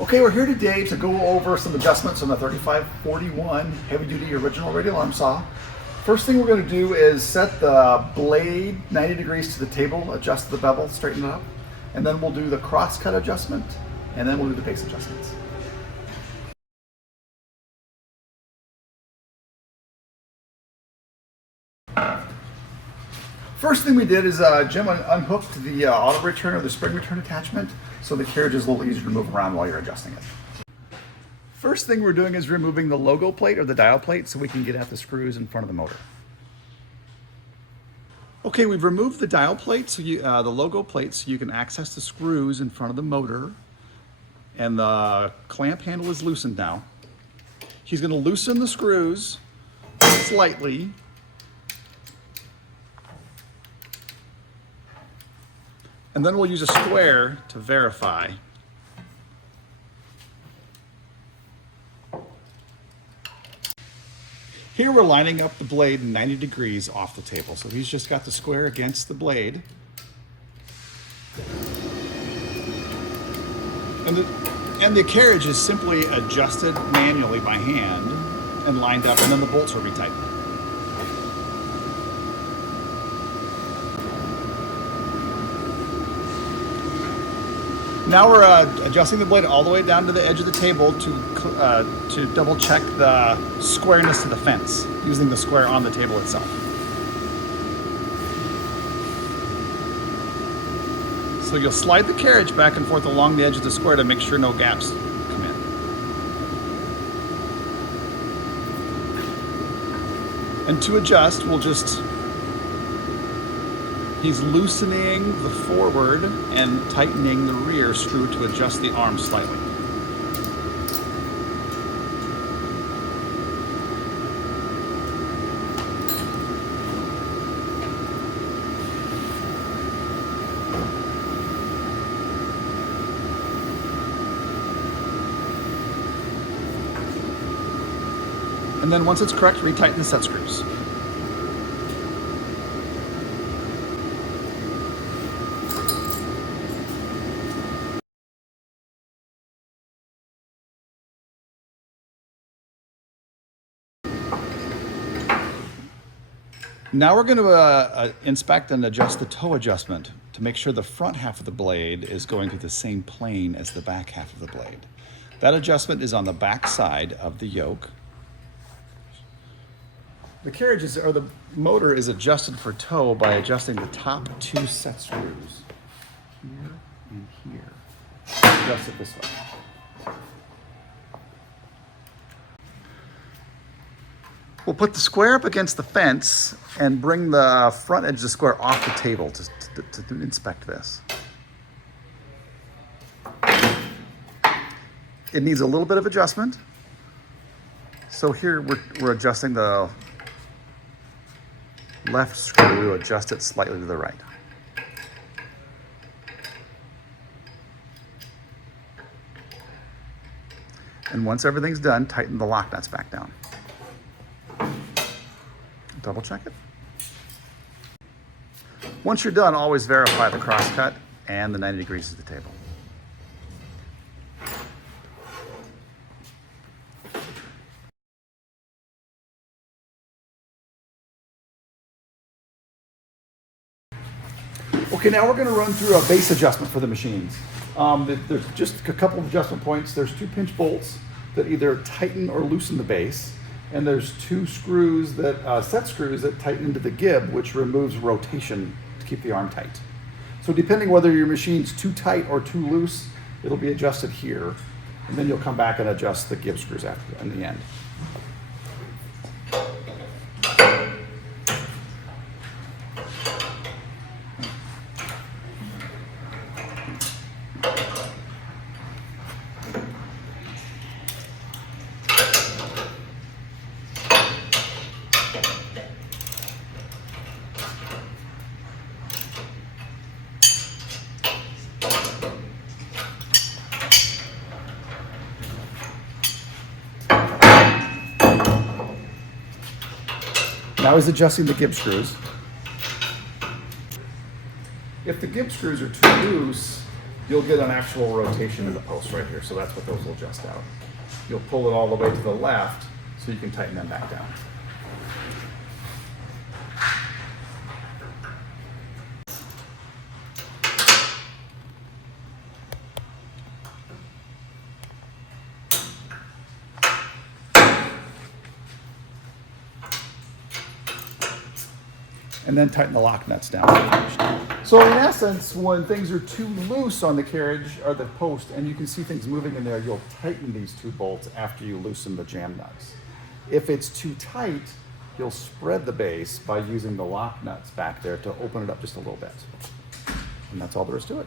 Okay, we're here today to go over some adjustments on the 3541 heavy duty original radial arm saw. First thing we're going to do is set the blade 90 degrees to the table, adjust the bevel, straighten it up, and then we'll do the crosscut adjustment, and then we'll do the base adjustments. First thing we did is Jim unhooked the auto return or the spring return attachment, so the carriage is a little easier to move around while you're adjusting it. First thing we're doing is removing the logo plate or the dial plate so we can get at the screws in front of the motor. Okay, we've removed the dial plate, so the logo plate, so you can access the screws in front of the motor, and the clamp handle is loosened now. He's going to loosen the screws slightly. And then we'll use a square to verify. Here we're lining up the blade 90 degrees off the table. So he's just got the square against the blade. And the carriage is simply adjusted manually by hand and lined up, and then the bolts are retightened. Now we're adjusting the blade all the way down to the edge of the table to double check the squareness of the fence, using the square on the table itself. So you'll slide the carriage back and forth along the edge of the square to make sure no gaps come in. And to adjust, he's loosening the forward and tightening the rear screw to adjust the arm slightly. And then once it's correct, retighten the set screws. Now we're going to inspect and adjust the toe adjustment to make sure the front half of the blade is going through the same plane as the back half of the blade. That adjustment is on the back side of the yoke. The carriage or the motor is adjusted for toe by adjusting the top two set screws, here and here. Adjust it this way. We'll put the square up against the fence and bring the front edge of the square off the table to inspect this. It needs a little bit of adjustment. So here we're adjusting the left screw, adjust it slightly to the right. And once everything's done, tighten the lock nuts back down. Double check it. Once you're done, always verify the crosscut and the 90 degrees of the table. Okay, now we're going to run through a base adjustment for the machines. There's just a couple of adjustment points. There's two pinch bolts that either tighten or loosen the base. And there's two screws set screws that tighten into the gib, which removes rotation to keep the arm tight. So depending whether your machine's too tight or too loose, it'll be adjusted here. And then you'll come back and adjust the gib screws in the end. Now he's adjusting the gib screws. If the gib screws are too loose, you'll get an actual rotation in the post right here. So that's what those will adjust out. You'll pull it all the way to the left so you can tighten them back down. And then tighten the lock nuts down. So in essence, when things are too loose on the carriage or the post and you can see things moving in there, you'll tighten these two bolts after you loosen the jam nuts. If it's too tight, you'll spread the base by using the lock nuts back there to open it up just a little bit. And that's all there is to it.